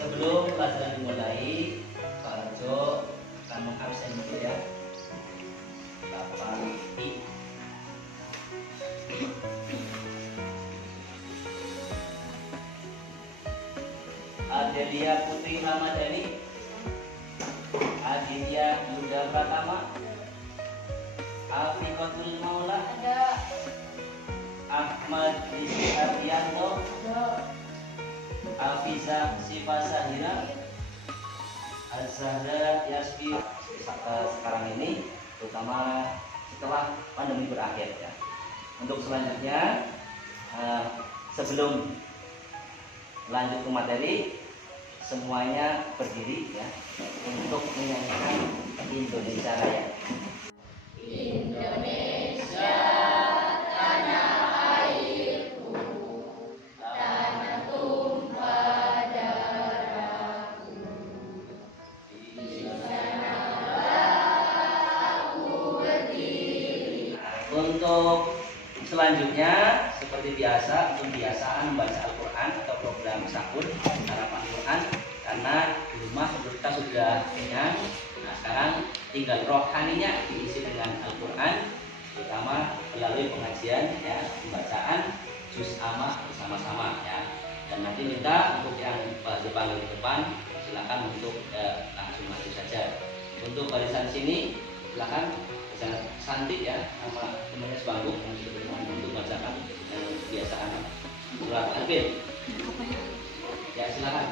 Sebelum pelajaran dimulai, Pak Rejo akan mengabsen dulu ya. 8I. Adelia Putri Ramadhani, Aditya Yuda Pratama, Afiqatul Maula, Ada. Ahmad Rizky Ardianto, Afiza Siva Sahira, Azhara Yasfi. Sekarang ini terutama setelah pandemi berakhir ya. Untuk selanjutnya sebelum lanjut ke materi, semuanya berdiri ya untuk menyanyikan Indonesia Raya. Indonesia tanah airku, tanah tumpah darahku. Di sanalah aku berdiri. Untuk selanjutnya seperti biasa, pembiasaan membaca Al-Quran atau program sahur harapan Quran, karena di rumah kita sudah kenyang. Nah, sekarang tinggal rohaninya diisi dengan Al-Quran, terutama melalui pengajian ya, pembacaan juz amma bersama-sama ya. Dan nanti minta untuk yang Jepang di depan silakan untuk langsung maju saja. Untuk barisan sini silakan Santi ya, sama temannya sebangku untuk bacakan kebiasaan surat Al-Fil. Ya silakan.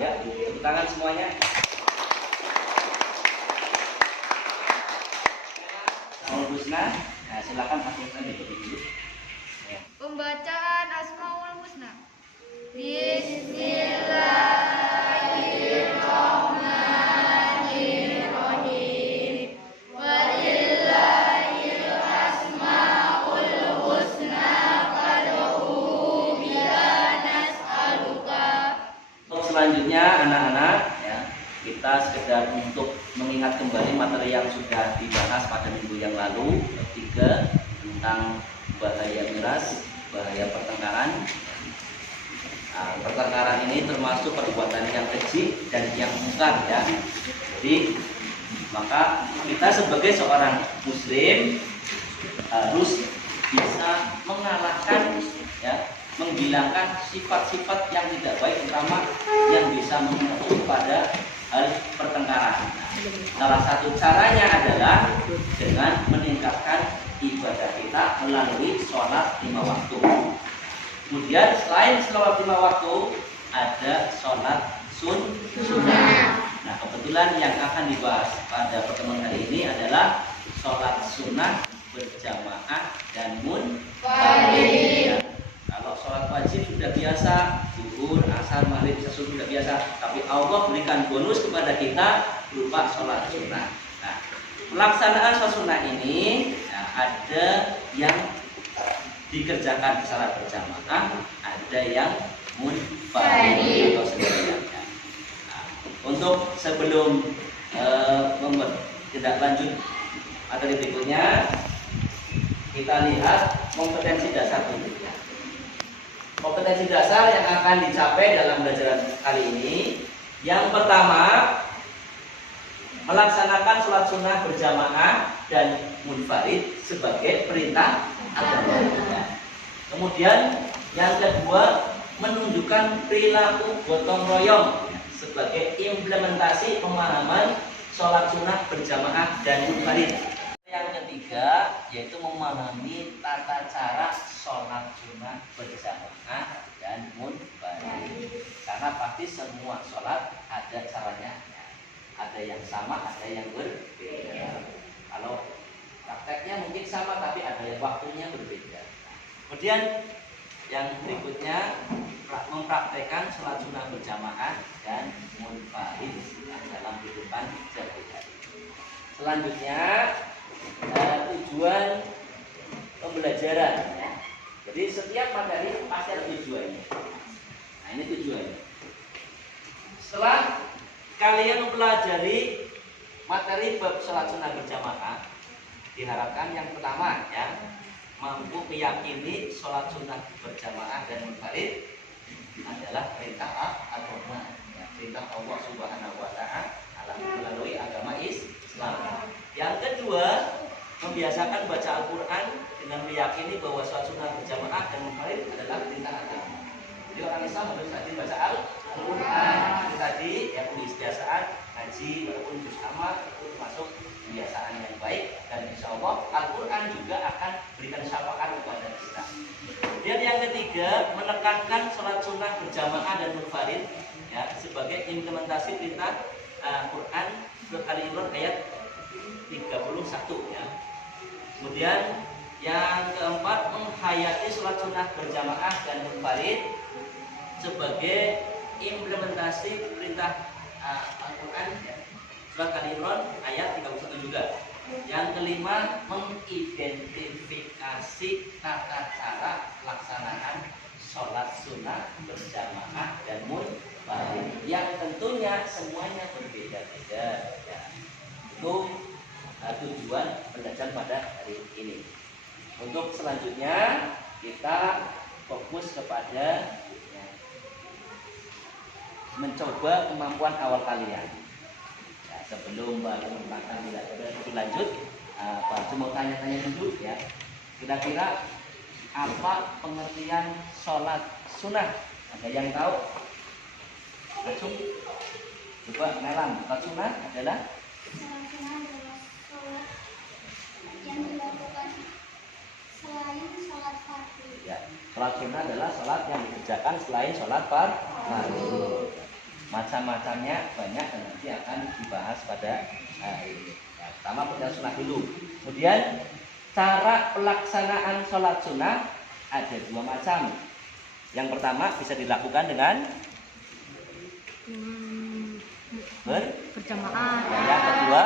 Ya, tepuk tangan semuanya. Asmaul Husna, nah, silakan hafalkan dulu. Ya. Pembacaan Asmaul Husna. Bismillahirrahmanirrahim. Walillahil asmaul husna fad'uhu biha nas'aluka. Untuk selanjutnya anak-anak ya, kita sekedar untuk mengingat kembali materi yang sudah dibahas pada minggu yang lalu, ketiga tentang bahaya miras, bahaya pertengkaran. Nah, pertengkaran ini termasuk perbuatan yang keji dan yang mungkar ya. Jadi maka kita sebagai seorang muslim harus bisa mengalahkan ya, menghilangkan sifat-sifat yang tidak baik, terutama yang bisa memicu pada hal pertengkaran. Salah satu caranya adalah dengan meningkatkan ibadah kita melalui sholat 5 waktu. Kemudian selain sholat 5 waktu, ada sholat sunnah. Nah, kebetulan yang akan dibahas pada pertemuan hari ini adalah sholat sunnah berjamaah dan munfarid. Kalau sholat wajib sudah biasa, zuhur, asar, maghrib, isya sudah biasa, tapi Allah berikan bonus kepada kita berupa sholat sunnah. Nah, pelaksanaan sholat sunnah ini nah, ada yang dikerjakan secara berjamaah, ada yang munfarid atau sendirian. Nah, untuk sebelum tidak lanjut materi berikutnya, kita lihat kompetensi dasar dulu. Kompetensi dasar yang akan dicapai dalam pelajaran kali ini, yang pertama melaksanakan sholat sunnah berjamaah dan munfarid sebagai perintah agama. Kemudian yang kedua menunjukkan perilaku gotong royong sebagai implementasi pemahaman sholat sunnah berjamaah dan munfarid. Yang ketiga yaitu memahami tata cara sholat sunnah berjamaah dan munfarid. Karena pasti semua sholat ada caranya, ada yang sama, ada yang berbeda. Kalau prakteknya mungkin sama tapi ada yang waktunya berbeda. Kemudian yang berikutnya mempraktekkan sholat sunnah berjamaah dan munfarid dalam kehidupan sehari-hari. Selanjutnya tujuan pembelajaran. Jadi setiap materi pasti ada tujuannya. Nah, ini tujuannya. Setelah kalian mempelajari materi bab sholat sunnah berjamaah, diharapkan yang pertama ya, mampu meyakini sholat sunnah berjamaah dan munfarid adalah perintah agama, ya, perintah Allah Subhanahu wa Ta'ala melalui agama Islam. Yang kedua, membiasakan baca Al-Quran dengan meyakini bahwa sholat sunnah berjamaah dan munfarid adalah perintah agama. Jadi orang Islam harus rajin baca Al-Quran. Itu tadi ya, kebiasaan ngaji walaupun juz amal itu termasuk kebiasaan yang baik, dan insya Allah Al-Quran juga akan berikan syafaat kepada kita. Dan yang ketiga, menekankan sholat sunnah berjamaah dan munfarid ya, sebagai implementasi perintah Quran surat Ali Imran ayat 31 ya. Kemudian yang keempat, menghayati sholat sunnah berjamaah dan munfarid sebagai implementasi perintah Al-Quran ya, surat Ali Imran ayat 31 juga. Yang kelima, mengidentifikasi tata cara pelaksanaan sholat sunnah berjamaah dan munfarid yang tentunya semuanya berbeda-beda ya. Itu tujuan belajar pada hari ini. Untuk selanjutnya kita fokus kepada ya, mencoba kemampuan awal kalian. Sebelum kami lebih lanjut, Pak mau tanya-tanya dulu ya. Kira-kira apa pengertian sholat sunnah? Ada yang tahu? Langsung coba Melam. Sholat sunnah adalah? Sholat sunnah adalah sholat yang dilakukan selain sholat fardu. Ya, sholat sunnah adalah sholat yang dikerjakan selain sholat fardu. Macam-macamnya banyak dan nanti akan dibahas pada hari ini. Ya, pertama pengertian sunnah dulu. Kemudian cara pelaksanaan sholat sunnah ada dua macam. Yang pertama bisa dilakukan dengan berjamaah. Yang kedua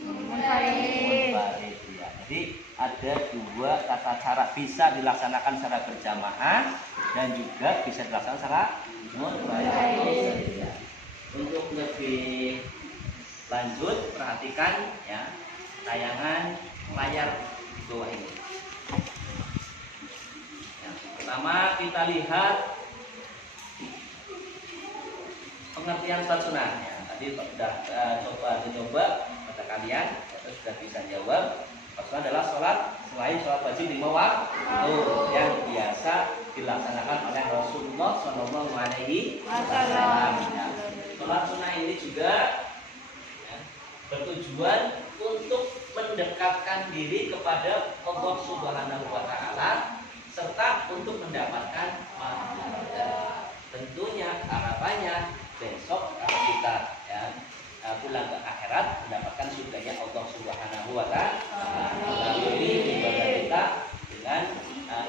Munfarid. munfarid. Ya, jadi ada dua tata cara, bisa dilaksanakan secara berjamaah dan juga bisa dilaksanakan secara munfarid. Ya. Untuk lebih lanjut perhatikan ya tayangan layar di bawah ini. Yang pertama kita lihat pengertian sholat sunnah. Ya, tadi sudah coba pada kalian, sudah bisa jawab. Sholat sunnah adalah sholat selain sholat wajib 5 waktu yang biasa dilaksanakan oleh Rasulullah Shallallahu Alaihi Wasallam. Ya. Sholat sunnah ini juga ya, bertujuan untuk mendekatkan diri kepada Allah Subhanahu Wa Taala serta untuk mendapatkan pahala. Tentunya harapannya besok kalau kita ya, pulang ke akhirat mendapatkan surganya Allah Subhanahu Wa Taala. Ini ibadah kita dengan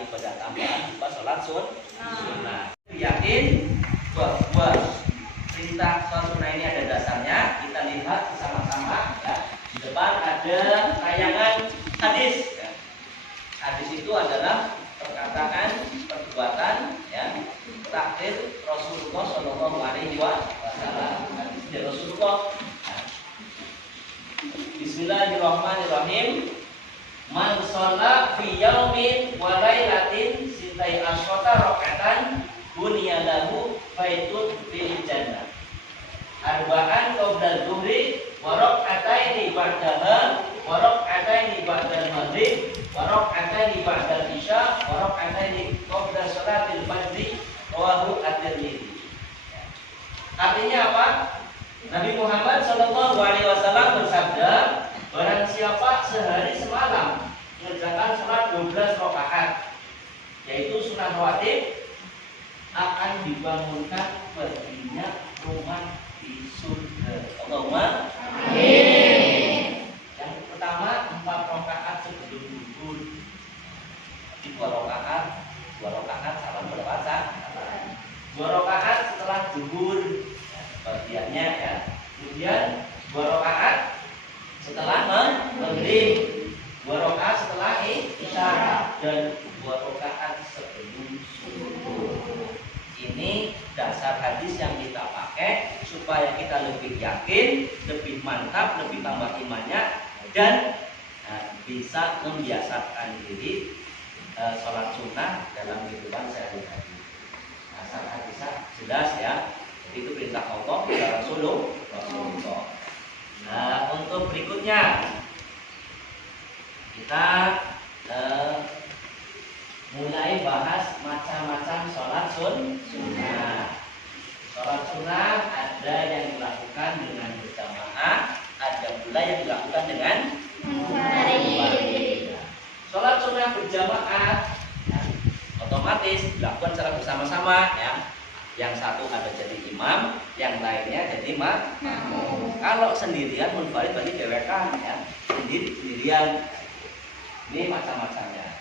ibadah tambahan berupa sholat sunnah. Yakin bahwa perintah sholat sunnah ini ada dasarnya. Kita lihat bersama-sama ya. Di depan ada tayangan hadis ya. Hadis itu adalah perkataan, perbuatan ya, takdir Rasulullah Shallallahu Alaihi Wasallam. Hadis dari Rasulullah. Ya. Bismillahirrahmanirrahim. Man sholla fi yaumin wa lailatin sintai asyrata rakaatan bunya lahu baitun fil jannah. Arba'an qabla dhuhri wa rak'ataini ba'daha wa rak'ataini ba'dal maghrib wa rak'ataini ba'dal isya wa rak'ataini qabla sholatil fajri rawahu at-Tirmidzi. Artinya apa? Nabi Muhammad Shallallahu Alaihi Wasallam bersabda, barang siapa sehari semalam mengerjakan sholat 12 rakaat, yaitu sunnah rawatib, akan dibangunkan baginya rumah di surga. Allahumma amin. Yang pertama 4 rakaat sebelum zuhur, 2 rakaat salam berapa? hadis yang kita pakai supaya kita lebih yakin, lebih mantap, lebih tambah imannya, dan bisa membiasakan diri sholat sunnah dalam kehidupan sehari-hari. Asal hadisnya jelas ya, itu perintah Allah, perintah Rasulullah. Nah, untuk berikutnya kita mulai bahas macam-macam sholat sunnah. Sholat sunnah ada yang dilakukan dengan berjamaah, ada pula yang dilakukan dengan munfarid. Sholat sunnah berjamaah ya, otomatis dilakukan secara bersama-sama ya. Yang satu ada jadi imam, yang lainnya jadi makmum. Kalau sendirian munfarid berarti dewekan ya, sendirian. Ini macam-macamnya.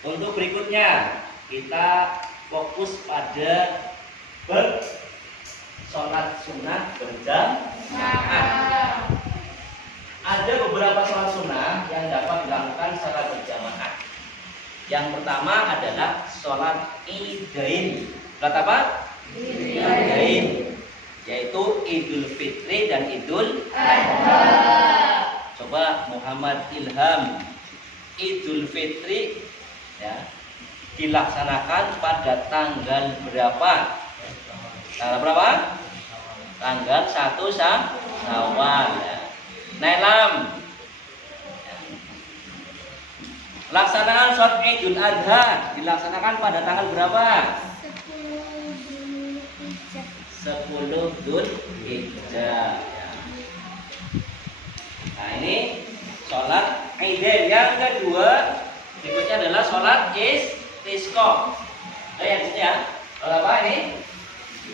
Untuk berikutnya kita fokus pada sholat sunnah berjamaah. Ada beberapa sholat sunnah yang dapat dilakukan secara berjamaah. Yang pertama adalah sholat idain. Sholat apa? Idain, yaitu Idul Fitri dan Idul Adha. Coba Muhammad Ilham, Idul Fitri ya, dilaksanakan pada tanggal berapa? Tanggal berapa? Tanggal 1 Syawal ya. Nailam ya. Laksanaan sholat Idul Adha dilaksanakan pada tanggal berapa? 10 Dzulhijjah ya. Nah ini sholat Idain. Yang kedua berikutnya adalah sholat istisqa. Yang ini ya, sholat apa ini?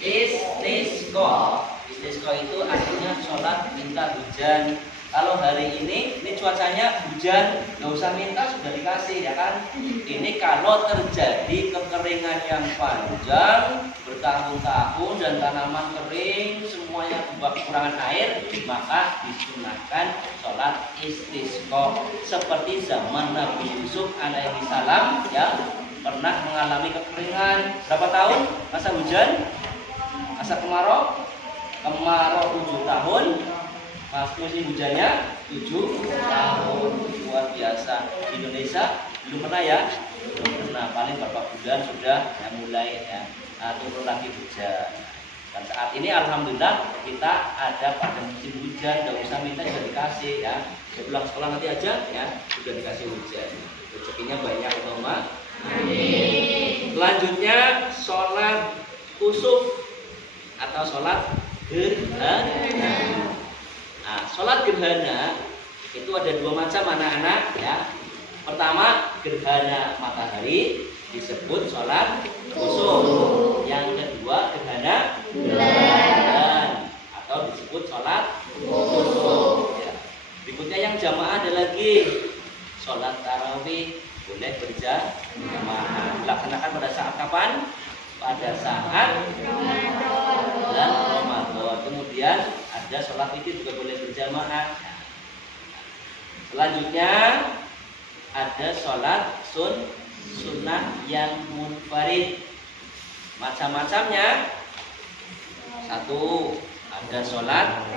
Istisqa. Istisqa itu artinya sholat minta hujan. Kalau hari ini cuacanya hujan, nggak usah minta, sudah dikasih ya kan. Ini kalau terjadi kekeringan yang panjang bertahun-tahun dan tanaman kering, semuanya kekurangan air, maka disunahkan sholat istisqa. Seperti zaman Nabi Yusuf alaihi salam ya, pernah mengalami kekeringan berapa tahun masa hujan, masa kemarau 7 tahun. Pas musim hujannya 7 tahun. Luar biasa. Di Indonesia belum pernah ya, belum pernah. Paling beberapa bulan sudah ya, mulai ya, turun lagi hujan. Dan saat ini alhamdulillah kita ada pada musim hujan, nggak usah minta sudah dikasih ya. Pulang sekolah nanti aja ya, sudah dikasih hujan. Rezekinya banyak teman. Amin. Selanjutnya sholat kusuf atau sholat gerhana. Nah, sholat gerhana itu ada 2 macam anak-anak ya. Pertama, gerhana matahari disebut sholat kusuf. Yang kedua, gerhana bulan atau disebut sholat kusuf ya. Berikutnya yang jamaah ada lagi sholat tarawih, boleh berjamaah. Dilaksanakan pada saat kapan? Pada saat bulan Ramadan. Kemudian ada sholat witir juga boleh berjamaah. Selanjutnya ada sholat sunnah yang munfarid. Macam-macamnya. 1, ada sholat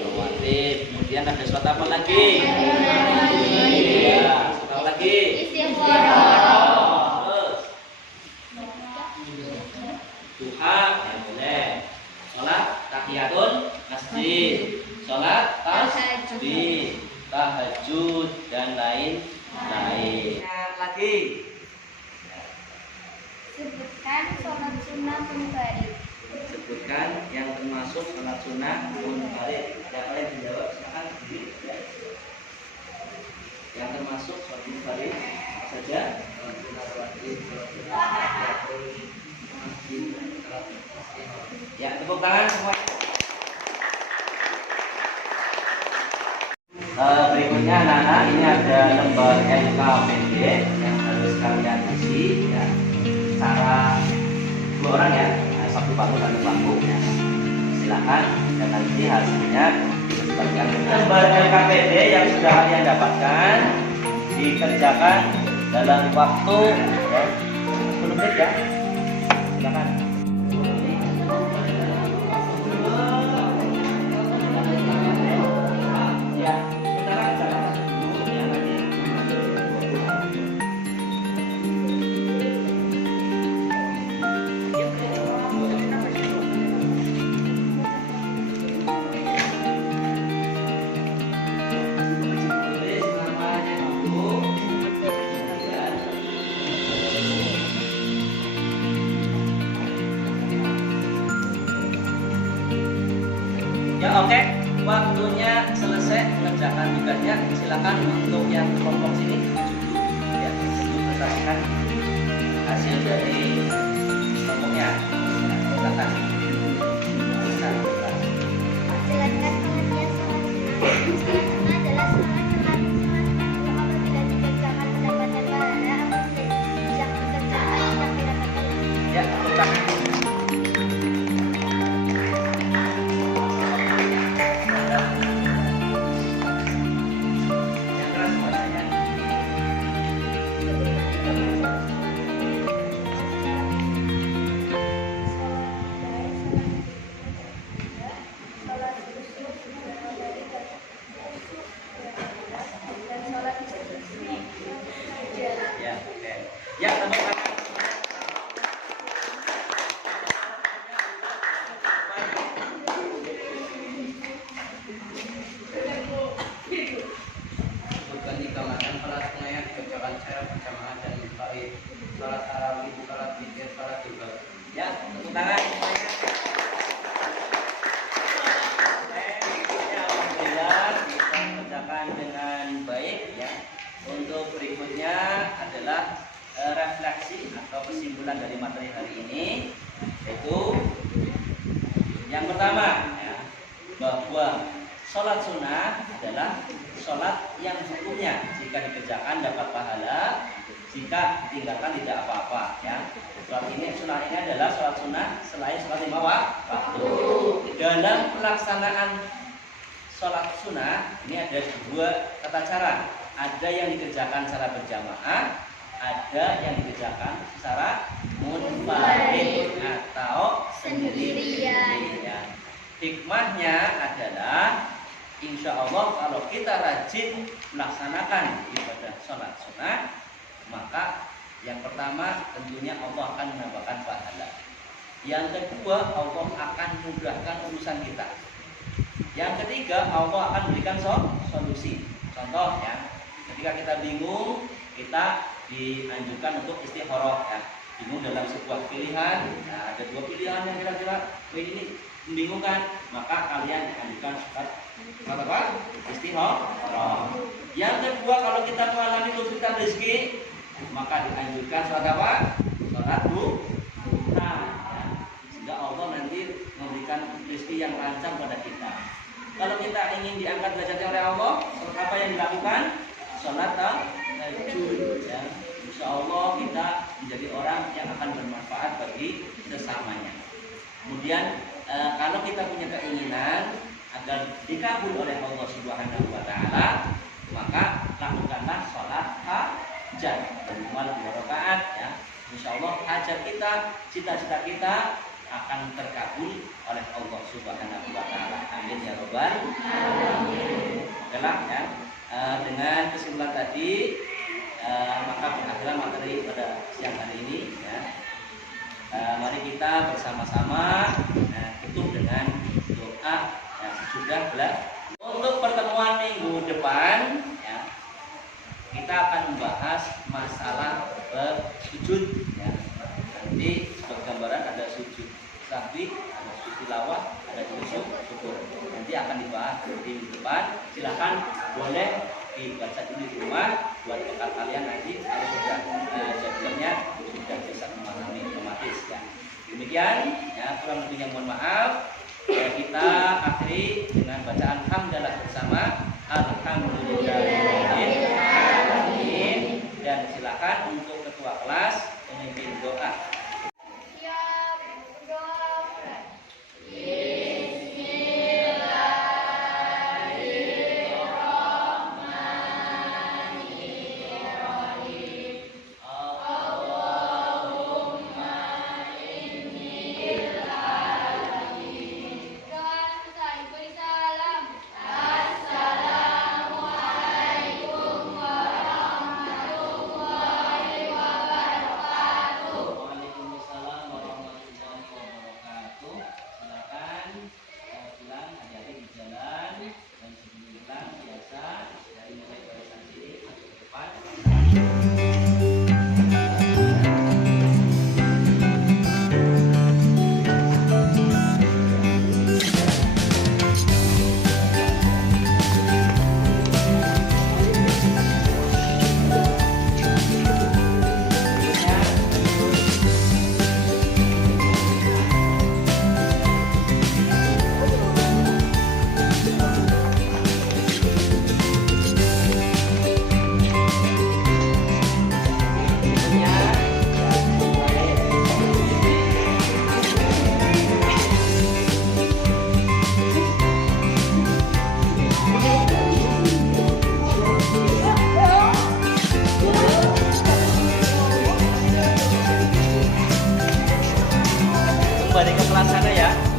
rawatib. Kemudian ada sholat apa lagi? Ya, sholat apa lagi? Duha yang boleh. Sholat tahiyatul masjid, sholat tasbih, tahajud dan lain-lain. Lagi Sebutkan sholat sunnah munfarid. sebutkan yang termasuk sholat sunnah munfarid. Siapa yang menjawab silakan berdiri ya. Yang termasuk sholat munfarid apa saja? Ya, tepuk tangan semua. Berikutnya anak-anak, ini ada lembar LKPD yang harus kalian isi ya. Cara 2 orang ya, 1 bangku 1 bangku ya. Silakan dan nanti hasilnya disebarkan. Lembar LKPD yang sudah kalian dapatkan dikerjakan dalam waktu ya, 10 menit ya. Silakan. Oke, waktunya selesai mengerjakan tugasnya. Silakan untuk yang kelompok sini ya, presentasikan hasil dari kelompoknya. Ya, silakan. Silakan. Jalankan pengertian sholat sunnah. Sholat sunnah adalah sholat yang harus apabila dikerjakan mendapatkan pahala, apabila tidak dikerjakan tidak mendapatkan. Ya, tepuk tangan. Yang keras suaranya. Ya, oke. Ya, tepuk tangan. Bukan dikamatkan sholat sunayah dikerjakan secara berjamaah dan mustahil. Sholat tarawih, sholat witir, sholat juga. Ya, tepuk tangan semuanya. Ya, alhamdulillah kita kerjakan dengan baik ya. Untuk berikutnya adalah refleksi atau kesimpulan dari materi hari ini, yaitu yang pertama ya, bahwa sholat sunnah adalah sholat yang hukumnya jika dikerjakan dapat pahala, jika ditinggalkan tidak apa-apa ya. Sholat ini adalah sholat sunnah selain sholat lima waktu. Dalam pelaksanaan sholat sunnah ini ada dua tata cara. Ada yang dikerjakan secara berjamaah, ada yang dikerjakan secara munfarid atau sendirian. Ya. Hikmahnya adalah insya Allah kalau kita rajin melaksanakan ibadah sholat sunnah, maka yang pertama tentunya Allah akan menambahkan pahala. Yang kedua, Allah akan mudahkan urusan kita. Yang ketiga, Allah akan berikan solusi. Contoh ya, ketika kita bingung, kita dianjurkan untuk istikharah ya. Bingung dalam sebuah pilihan, nah, ada dua pilihan yang kira-kira ini membingungkan, maka kalian dianjurkan sholat apa? Istikharah. Yang kedua, kalau kita mengalami kesulitan rezeki, maka dianjurkan sholat apa? Sholat duha. Ya. Sehingga Allah nanti memberikan rezeki yang lancar pada kita. Kalau kita ingin diangkat derajatnya oleh Allah, sholat apa yang dilakukan? Sholat tahajud. Ya. Insya Allah kita menjadi orang yang akan bermanfaat bagi sesamanya. Kemudian kalau kita punya keinginan agar dikabul oleh Allah Subhanahu wa taala, maka lakukanlah sholat hajat minimal 2 rakaat ya. Insya Allah hajat kita, cita-cita kita akan terkabul oleh Allah Subhanahu wa taala. Amin ya robbal alamin. Okelah ya. Dengan kesimpulan tadi maka berakhirlah materi pada siang hari ini ya. Mari kita bersama-sama tutup dengan doa ya, sudah belajar. Untuk pertemuan minggu depan ya, kita akan membahas masalah sujud ya. Nanti sebagai gambaran ada sujud sahwi, ada sujud tilawah, ada sujud syukur. Nanti akan dibahas di minggu depan. Silakan boleh dibaca dulu di rumah buat bekal kalian nanti kalau sudah jadwalnya sudah bisa memahami otomatis ya. Demikian ya, kurang lebihnya mohon maaf. Kita akhiri dengan bacaan hamdalah bersama alhamdulillahirabbil alamin, dan silakan untuk ketua kelas memimpin doa. kembali ke kelas sana ya.